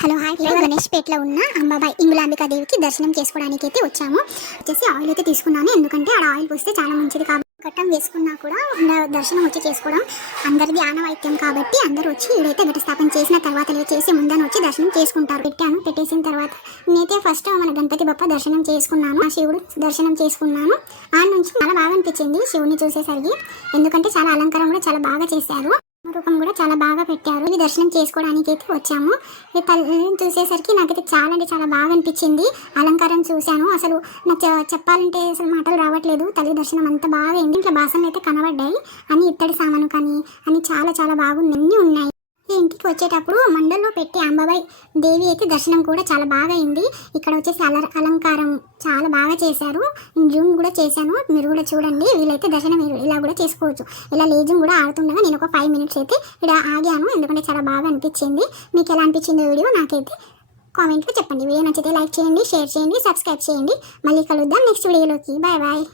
Hello hi Ganesh పేటలో ఉన్న అంబాబాయి ఇంగులాంబికా దేవికి దర్శనం చేసుకోవడానికి అయితే వచ్చాము. వచ్చేసి ఆయిల్ అయితే తీసుకున్నాను, ఎందుకంటే ఆడ ఆయిల్ పోస్తే చాలా మంచిది కాబట్టి. ఘట్టం వేసుకున్నా కూడా దర్శనం వచ్చి చేసుకోవడం అందరిది ఆనవాయిత్యం కాబట్టి అందరూ వచ్చి ఇడైతే ఘట స్థాపన చేసిన తర్వాత చేసి ముందన వచ్చి దర్శనం చేసుకుంటారు. పెట్టేసిన తర్వాత నేనైతే ఫస్ట్ మన గణపతి బప్ప దర్శనం చేసుకున్నాను, ఆ శివుడు దర్శనం చేసుకున్నాను. ఆ నుంచి చాలా బాగా అనిపించింది శివుని చూసేసరికి, ఎందుకంటే చాలా అలంకారం కూడా చాలా బాగా చేశారు, రూపం కూడా చాలా బాగా పెట్టారు. ఇది దర్శనం చేసుకోవడానికి అయితే వచ్చాము. ఈ తల్లిని చూసేసరికి నాకైతే చాలా అంటే చాలా బాగా అనిపించింది. అలంకారం చూశాను, అసలు నాకు చెప్పాలంటే అసలు మాటలు రావట్లేదు. తల్లి దర్శనం అంత బాగా అయింది. ఇంట్లో బాసనలు అయితే కనబడ్డాయి, అన్ని ఇత్తడి సామాను కానీ అన్ని చాలా చాలా బాగుంది, అన్నీ ఉన్నాయి. ఇంటికి వచ్చేటప్పుడు మండల్లో పెట్టి అంబాబాయి దేవి అయితే దర్శనం కూడా చాలా బాగా అయింది. ఇక్కడ వచ్చేసి అలంకారం చాలా బాగా చేశారు. జూమ్ కూడా చేశాను, మీరు కూడా చూడండి. వీళ్ళైతే దర్శనం ఇలా కూడా చేసుకోవచ్చు. ఇలా లేజం కూడా ఆడుతుండగా నేను ఒక 5 మినిట్స్ అయితే ఇక్కడ ఆగాను, ఎందుకంటే చాలా బాగా అనిపించింది. మీకు ఎలా అనిపించిందో వీడియో నాకైతే కామెంట్లో చెప్పండి. వీడియో నచ్చితే లైక్ చేయండి, షేర్ చేయండి, సబ్స్క్రైబ్ చేయండి. మళ్ళీ కలుద్దాం నెక్స్ట్ వీడియోలోకి. Bye bye.